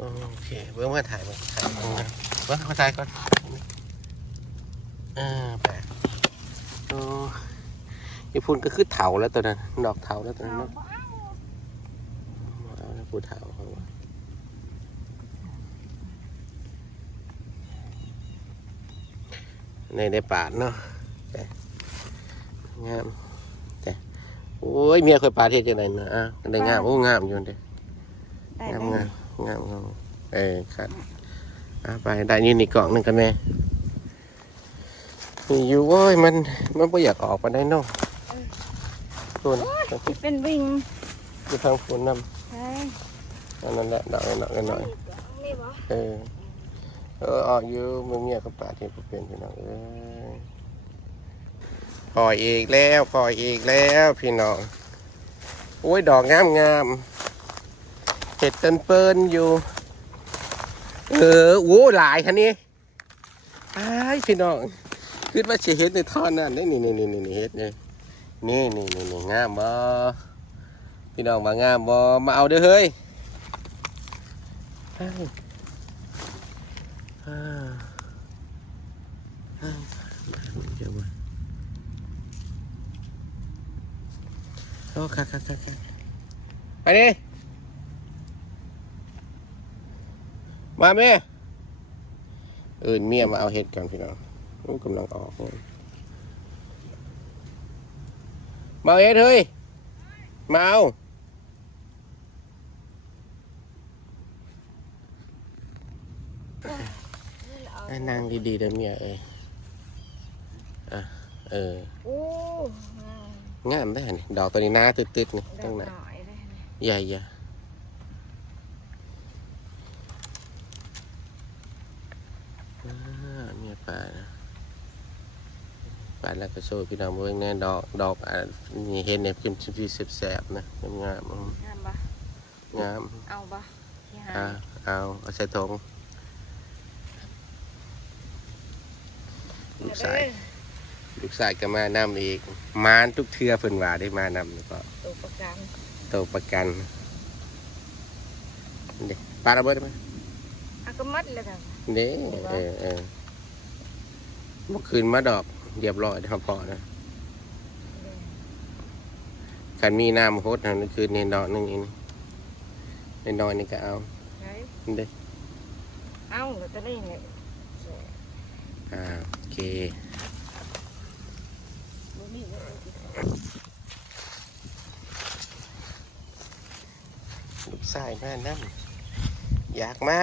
โอเคเบิ้งมาถ่ายมาถ่ายเบิ้งนเบิ้งมาถ่ายก่อนอ่าแปลกโอ้ยพุ่นก็คือเถาแล้วตัวนั้นดอกเถาแล้วตัวนั้นเนาะเอาแล้วพูเถาเขาว่าในในป่าเนาะแงามแต่โอ้ยเมียเคยปลาเทศจังไดเนาะอะได้งามโอ้งามอยู่เด้งามงาม งามงามเออครับเอาไปได้ยินอีกกล่องหนึ่งกันแม่มีอยู่โอ้ยมันมันไม่อยากออกมาได้เนอกส่วนที่เป็นวิ่งอยู่ทางฝนนใช่ำอันนั้นแหละดอกหน่อยหน่อยนี่บ่เออเออออกอยู่มือเมียกับป่าที่ผมเป็นพี่น้องเอ้ยปล่อยอีกแล้วปล่อยอีกแล้วพี่น้องโอ้ยดอกงามงาม เห็ดเตินเปิ้นอยู่ เออโอ้หลายคันนี้ไอ้พี่น้องคิดว่าสิเห็ดในท่อนนั่นนี่นี่นี่นี่นี่เห็ดนี่นี่นี่นี่นี่งามบ่พี่น้องว่างามบ่มาเอาเด้อเฮ้ยอ้ายอ้าวอ้าวเดี๋ยวมาโอ้ค่ะค่ะค่ะค่ะไปดิ มาแม่เอื่นเมียมาเอาเห็ดกันพี่น้องลูกกำลังออกเลยมาเอาเห็ดเฮ้ยมาเอาให้นางดีๆเด้อเมียเอ้ยอะเออโอ้งามได้นี่ดอกตัวนี้หน้าตึดๆนี่ได้ตั้งหไหนน่อยได้ใหญ่ใหญ่อ่าเมีย ป่านะป่าแล้วก็โชว์พี่น้องเบิ่งแน่ดอกดอกอะนี่เห็นเนี่ยขึ้นที่แสบๆนะงามๆอืมงามบ่งามเอาบ่ที่หาอ่าเอาเอาใส่ถุงลูกสายลูกสายก็มานำอีกมานทุกเทือเพิ่นว่าได้มานำแล้วก็ตัวประกันโตประกันเด็ปลาระเบิดไหมเอาก็มัดเลยกันเด้เออเออ เมื่อคืนมาดอกเรียบร้อยทำพอนะคันมีน้ำโคตรนั่นคือในดอกหนึงเองในดอกนี่ก็เอาใช่เด้เอาก็จะได้ไงอ่าโอเคบ่มีเงินอีกลูกชายแม่นั่นอยากมา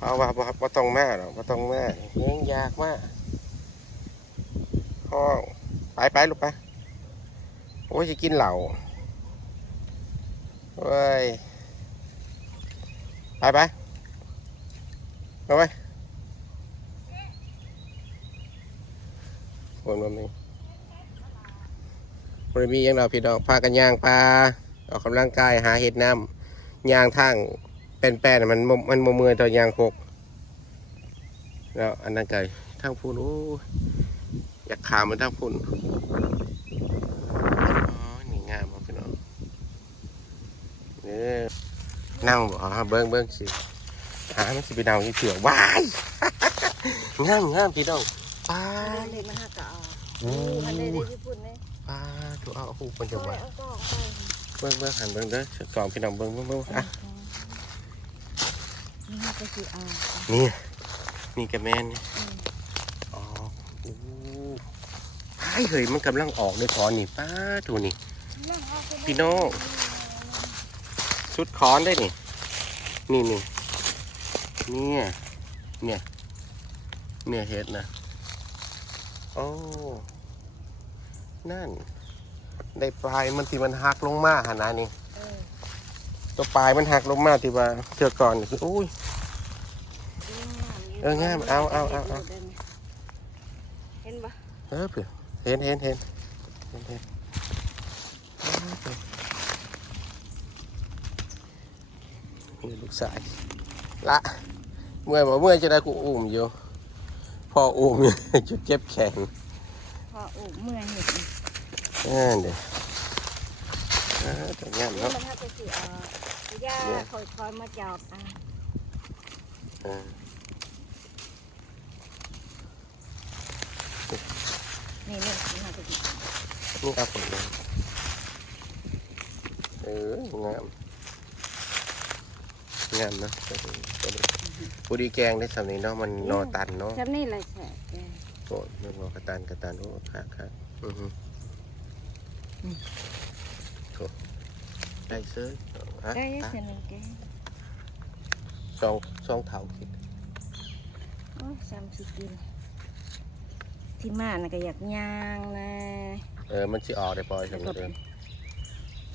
เอาว่าบ่บ่ต้องมาหรอกบ่ต้องมาเลี้ยงยากมากห้องไปไปลูกไปโอ้ยจะกินเหล่าเว้ยไปไปไปไปฝนมันมีบริมีอย่างเราพี่น้องพากันย่างปลาออกกำลังกายหาเห็ดน้ำย่างทาง เป็นแป้นๆมันบ่มันโมเมือตัวยางคกแล้วอันนั้นไก่ทางพูนโอ้ยอยากขามมันทางพูนอ๋อนี่งามมากพี่น้องเนี่ยนั่งบ่เบิ้งเบิ้งสิหามันสิไปเดาอีเถื่อว้ายงามงามพี่น้องป้าอันนี้มาหากะเอาโอ้อันนี้ได้ญี่ปุ่นเลยป้าถูกเอาหูคนจะเอาว่าเอากล้องไปเบิ้งเบิ้งหันเบิ้งเด้อเชือกกล่องพี่น้องเบิ้งเบิ้งเบิ้งอะ นี่ก็คือเอานี่นี่กระแมนนี่อ๋อโอ้ไอ้เฮ้ยมันกำลังออกเลยคอนนี่ป้าดูนี่ พี่โน่ชุดคอนได้นี่ นี่นี่เนี่ยเนี่ยเนี่ยเฮ็ดนะโอ้นั่น ได้ปลายมันที่มันหักลงมาหานานี่เออตัวปลายมันหักลงมาที่ว่าเชือกก่อนนี่คืออุ้ย เอองามเอาเอาเอาเอาเห็นปะเออเผื่อเห็นเห็นเห็นเห็นเห็นนี่ลูกสายละเมื่อยบ่เมื่อยจะได้กูอุ้มอยู่พออุ้มจุดเจ็บแขนพออุเมื่อยเห็นเออเดี๋ยวเออแต่งานนี่เนาะมันถ้าจะคือเอาย่าคอยคอยมาจับอะ เออ นี่นี่นี่มาจะกินนี่เอาผลเลยเอองามงามเนาะตัวนี้ตัวนี้ผู้ดีแกงได้สำนี้เนาะมันนอตันเนาะฉันนี่เลยแฉะแกโอ้นึกว่ากระตันกระตันโอ้ค่ะค่ะอือฮึโถได้เซ้ยอะได้อะเส้นหนึ่งแกสองสองเท่าคิดโอ้ยซ้ำสิกิน ที่มาน่ะก็อยากย่างนะเออมันสิออกได้ปล่อยสำนี้เด้อ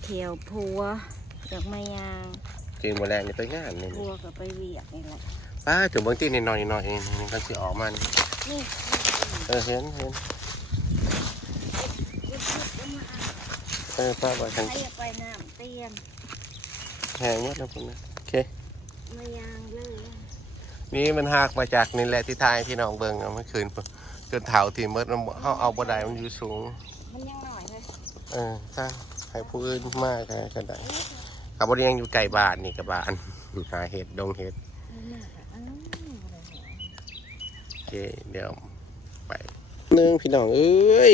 เที่ยวพัวอยากมาย่างจริงหมดแรงนี่ไปงานนี่พัวก็ไปเวียกนี่แหละป้าถึงบางทีนิดหน่อยนิดหน่อยเองมันก็สิออกมันนี่เออเห็นเห็นเออป้าบอกฉันใครอยากไปน้ำเตียนแหงหมดแล้วคุณนะโอเคมาย่างเลยนี่มันหักมาจากนี่แหละที่ทายพี่น้องเบิ่งเอาเมื่อคืนพุ่น จนเถาที่มดมันเขาเอาบ่ได้มันอยู่สูง มันยังหน่อยเลยเออถ้าใครผู้อื่นมากก็ได้ขับรถยังอยู่ไกลบ้านนี่กับบ้านหาเห็ดดงเห็ดมันมากอะอ้าวอะไรเนี่ยโอเคเดี๋ยวไปหนึ่งพี่น้องเอ้ย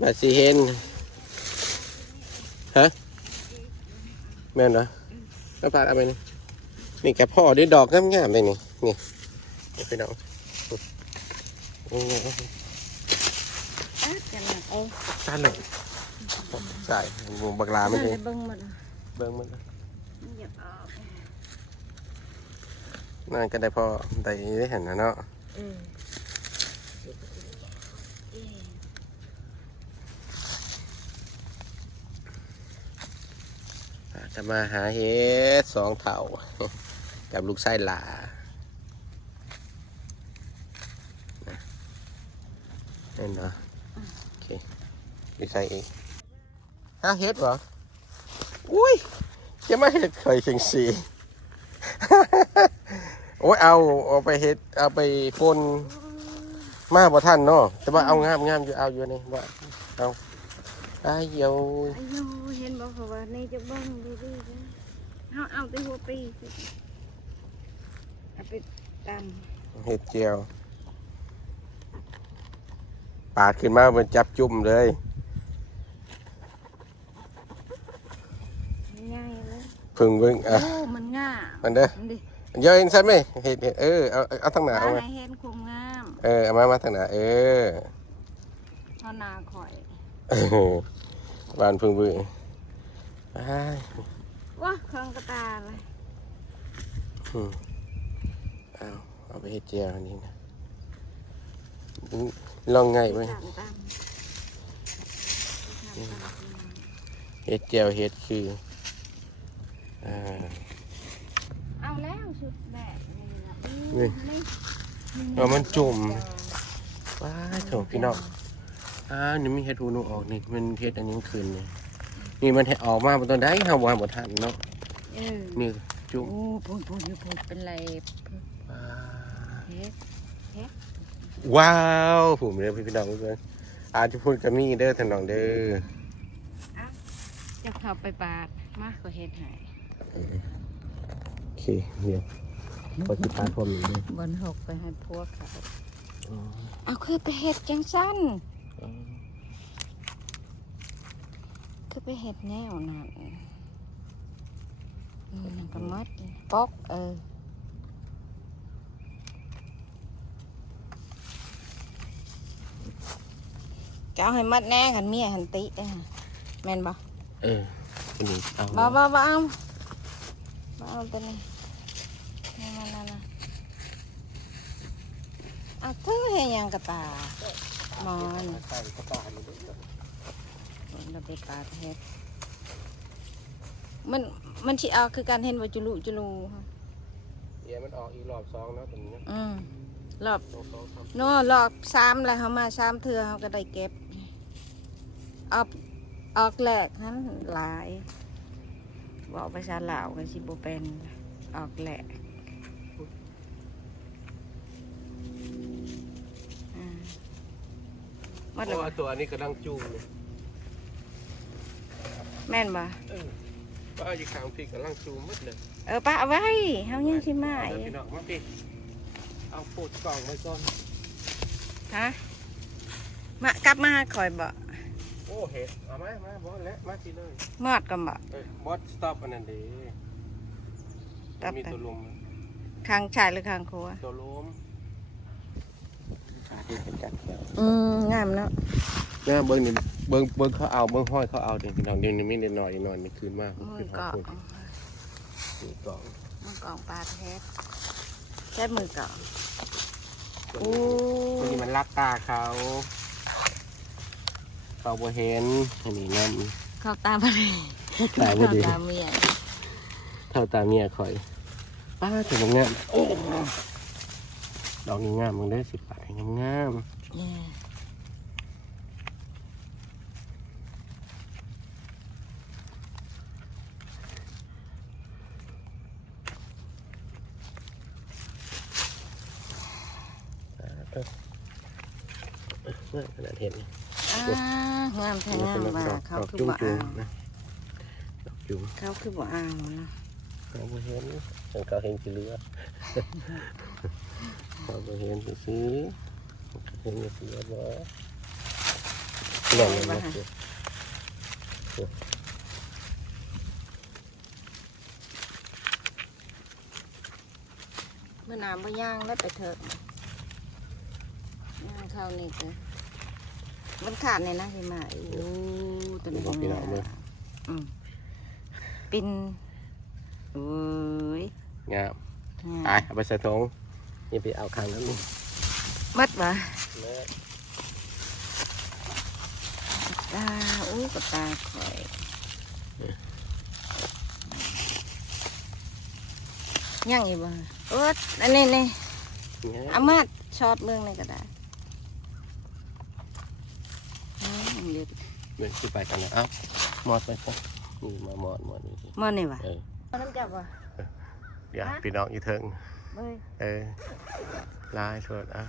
มาสิเห็นฮะแม่นเหรอแม่ปาดเอาไปนี่นี่แกพ่อด้วยดอกงามๆเลยนี่นี่นี่พี่น้อง นี่อะกันนะเอ้ตาเลยใช่บักลาไม่ใช่เบิ่งมดเลยเบิ่งมันมันอยากออกนั่นก็ได้พอได้ได้เห็นนะเนาะจะมาหาเห็ดสองเถากับลูกไส้หลานะ เห็นเนาะโอเคลูกไส้เองหาเห็ดเหรออุ้ยจะมาเห็ดเคยเชิงสีโอ้ยเอาเอาไปเห็ดเอาไปปนมาบ่ท่านเนาะแต่ว่าเอางามงามอยู่เอาอยู่นี่ว่าเอาอ้ายเหี่ยวอายุเห็นบอกเขาว่านี่จะเบิ่งดูดิเขาเอาแต่หัวปีสิเอาไปตเห็ดเจียว ปาดขึ้นมาเป็นจับจุ่มเลยำง่ายเลยพึ่งเบิ่งอะโอ้มันง่ายมันเด้อมันดิเยอะเห็นใช่ไหมเห็ดเห็ดเออเอาเอาเอาทางหนามาเอามาให้เห็นคุมงามเออเอามามาทางหนาเออเท่านาข่อยเออบ้านพึ่งเบิ่งอ้ายว้าเครื่องกระตาเลยอืมเอาเอาไปเห็ดเจียวอันนี้นะ ลองไงไหมตามตามเห็ดเจียวเห็ดคืออ่าเอาแล้วชุดแบบนี้นะนี่นี่เอามันจุ่มว้ายโถพี่น้องอ่านี่มีเห็ดหูหนูออกนี่มันเห็ดอันนี้คืนนี่นี่มันให้ออกมาบนต้นได้ห้าวันบนทันเนาะเออนี่จุ่มโอ้พูดพูดอยู่พูดเป็นไรว้าเฮ็ด ว้าวผมเด้อพี่น้องเพื่อนอาจจะพูดกับมี่เด้อท่านน้องเด้อจะเข้าไปปาดมาก็เฮ็ดให้โอเคเดี๋ยวพอจิพาผมนี่เด้อ บนหกไปให้พวกเขาเอาคือไปเฮ็ดจังสั้นคือไปเฮ็ดแนวนั่นอืมก็หมดปอกเออ จะเอาให้มัดแน่กันเมียหันติเด้อแม่นบ่เออคนนี้เอาบ่บ่บ่เอาบ่เอาตัวนี้นี่มันนั่นนะเอาคือเฮ็ดหยังกะตาหมอนใส่กระป๋านี่เด้อเราไปปาดเฮ็ดมันมันสิเอาคือการเห็นว่าจุลุจุลุค่ะเดี๋ยวมันออกอีกรอบสองเนาะตรงนี้เนาะอืมรอบสองสองสามโน่รอบสามแล้วเขามาสามเทือเขาก็ได้เก็บ ออกออกแหลกนั้นหลายบอกภาษาลาวกันสิบเป็นออกแหลกอ่าหมดเพแล้วราะบ่ว่าตัวนี้กำลังจุ่มเลยแม่นบ่เออป้าอยู่ข้างพี่กำลังซูมหมดเลยเออป้าเอาไว้เฮายังสิมาเออีอกพี่น้องมาพี่เอาปูดกล่องไว้ก่อนฮะมากลับมาหาข่อยบ่ โอ้เห็ดเอามามาบอสแล้วมาทีเลยมอดกันบ่เออบอสสต็อปอันนั้นเดีตับมีกันตัวลมข้างชายหรือข้างครัวตัวลมที่เป็นจัดแล้วอืมงามเนาะเนี่ยเบิ้งนี่เบิ้งเบิ้งเขาเอาเบิ้งห้อยเขาเอาเด็กพี่น้องเดี๋ยวนี้ไม่ได้นอนนอนนี่คืนมากมืคือนเกาะคุณมีกล่องมือกล่องปลาแท้แค่มือเกาะตัวโอ้นี้ตัวนี้มันลักตาเขา เขาบ่เห็นอันนี้น้เข้าตาบ่ได้ตาบ่ดีเข้าตาเมียำเท่าตาเมียคอยป้าแต่มันงามโอ้ดอกนี้งามมึงได้สิบปลายงามงามเนี่ยเออเออเมื่อขนาดเห็นนี่อ่า งามแท้งามว่าเขาดอกคือจุ้มบ่จุ้เอามนะดอกจุ้มเขาคือบ่เอาเนาะเขาบ่เห็นฉันเขาเห็นสิเหลือเขาบ่เห็นสิซื้อเห็นสิเหลือบ่หล่นเลยนะเมื่อน้ำบ่ย่างแล้วไปเถอะย่างข้าวนี่ก็ มันขาดในนะที่มาโอ้ตัวนี้บอกพี่น้องเลยอืมปินโอ้ยงามงามตายเอาไปใส่ถุงนี่ไปเอาคางนั้นนี่มัดวะแม่ตาอู้กับตาข่อยยังอีกบ่โอ้อันนี้นี่เนี่ยเอามาช็อตเมืองนี่ก็ได้ อืมเดี๋ยวเดินขึ้นไปกันนะเอ้าหมอดไปซะนี่มาหมอดหมอดนี่สิมันนี่วะเออน้ำจับวะเดี๋ยวพี่น้องอยู่เทิงเบ้ยเออลายสดอะ